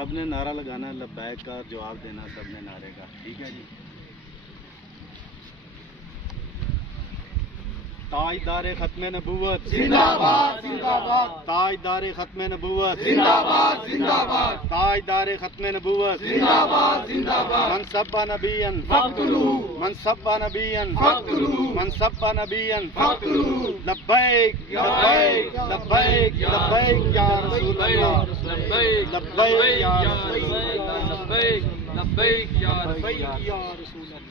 سب نے نعرہ لگانا ہے لبیک کا، جواب دینا سب نے نعرے کا، ٹھیک ہے جی؟ تاجدار ختم نبوت زندہ باد زندہ باد، تاجدار ختم نبوت زندہ باد زندہ باد، تاجدار ختم نبوت زندہ باد زندہ باد، من سب نبیا فاقتلوہ، من سب نبیا فاقتلوہ، من سب نبیا فاقتلوہ، لبیک لبیک لبیک لبیک یا رسول اللہ، لبیک یا رسول اللہ، لبیک لبیک یا لبیک یا رسول اللہ۔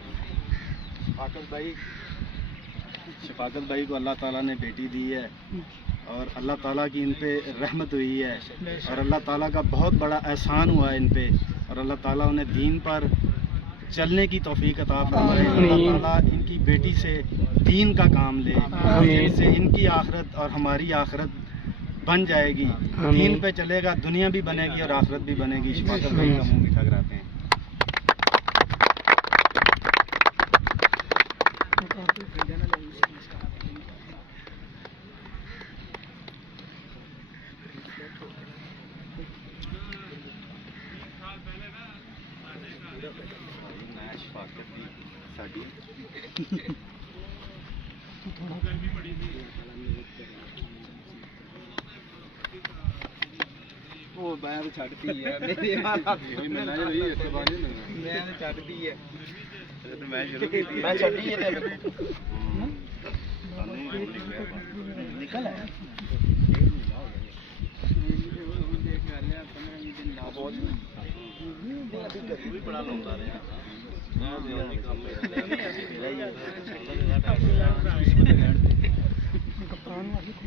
شفاقت بھائی کو اللہ تعالیٰ نے بیٹی دی ہے اور اللہ تعالیٰ کی ان پہ رحمت ہوئی ہے اور اللہ تعالیٰ کا بہت بڑا احسان ہوا ہے ان پہ، اور اللہ تعالیٰ انہیں دین پر چلنے کی توفیق عطا فرمائے۔ اللہ تعالیٰ ان کی بیٹی سے دین کا کام لے، جن سے ان کی آخرت اور ہماری آخرت بن جائے گی، دین پہ چلے گا، دنیا بھی بنے گی اور آخرت بھی بنے گی۔ شفاقت بھائی کا منہ میٹھا کراتے ہیں۔ وہ میں تو چھڈتی ہے، میرے میں تو چھڈتی ہے، میں چھڈی ہے نکل ہے بڑا لوگ آ رہے ہیں۔